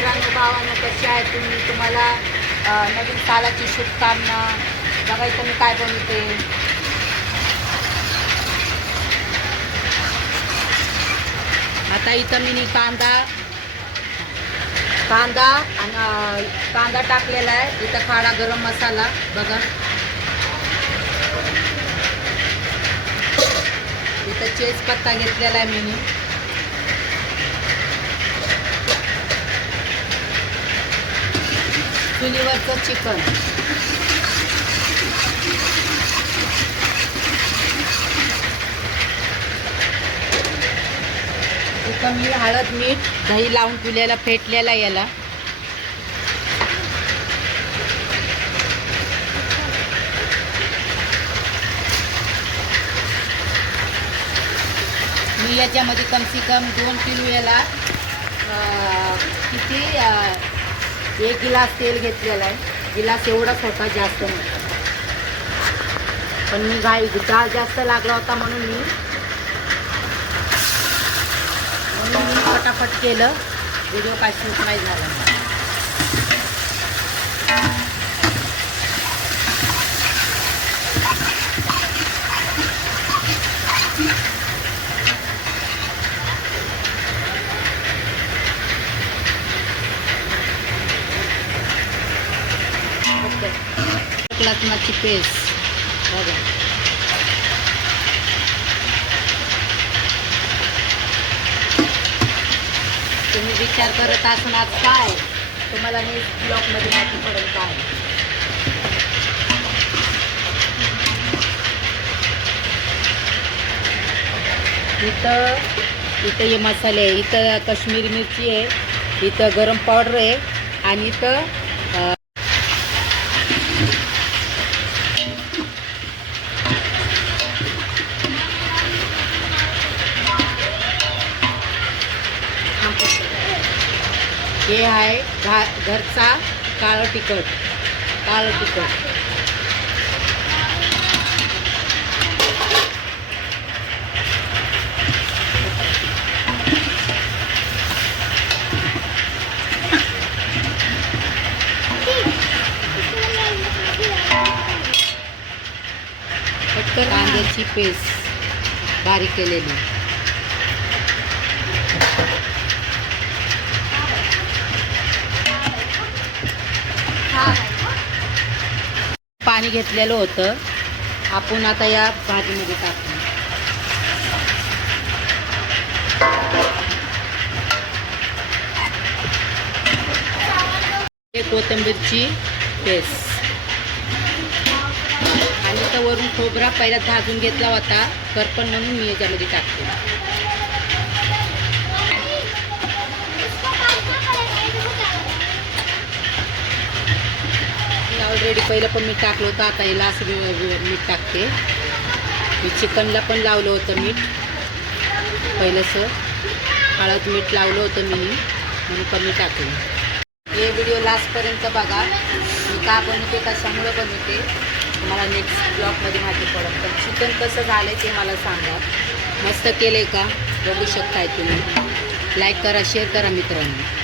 मित्रांनो भावांनो कसे आहे तुम्ही. तुम्हाला नवीन सालाची शुभकामना. बघा इथं मी काय बनवते. आता इथं मी कांदा आणि कांदा टाकलेला आहे. इथं खाडा गरम मसाला बघा. इथं चेज पत्ता घेतलेला आहे मी. चुलीवरचं चिकन. इथं मी हळद मीठ दही लावून ठेवलेला फेटलेला याला. मी याच्यामध्ये कम से कम 2 किलो याला किती 1 गिलास तेल घेतलेला आहे. गिलास एवढाच होता, जास्त नव्हता. पण मी डाळ जास्त लागला होता म्हणून मी फटाफट केलं. व्हिडिओ काय शूट नाही झाला. लसणाची पेस्ट बघा. तुम्ही विचार करत असणार काय तुम्हाला नेक्स्ट ब्लॉगमध्ये माहिती पडेल काय. इथं हे मसाले आहे. इथं काश्मीरी मिरची आहे, इथं गरम पावडर आहे आणि इथं हे आहे घरचा काळं तिखट. फक्त कांद्याची पेस्ट बारीक केलेली. पाणी घेतलेलं होतं आपण आता या भाजीमध्ये टाकतो. कोथिंबीरची पेस्ट आणि तर वरून खोबरा पहिला भाजून घेतला होता करपण म्हणून मी याच्यामध्ये टाकते. ऑलरेडी पहिलं पण मीठ टाकलं होतं, आता याला असं मीठ टाकते. मी चिकनला पण लावलं होतं मीठ पहिलंसं. हळद मीठ लावलं होतं मी म्हणून कमी टाकलं. हे व्हिडिओ लास्टपर्यंत बघा. मी का बनवते कशामुळं बनवते तुम्हाला नेक्स्ट ब्लॉगमध्ये माहिती पडेल. तर चिकन कसं झालं ते मला सांगा. मस्त केलं आहे का बघू शकताय तुम्ही. लाईक करा, शेअर करा मित्रांनो.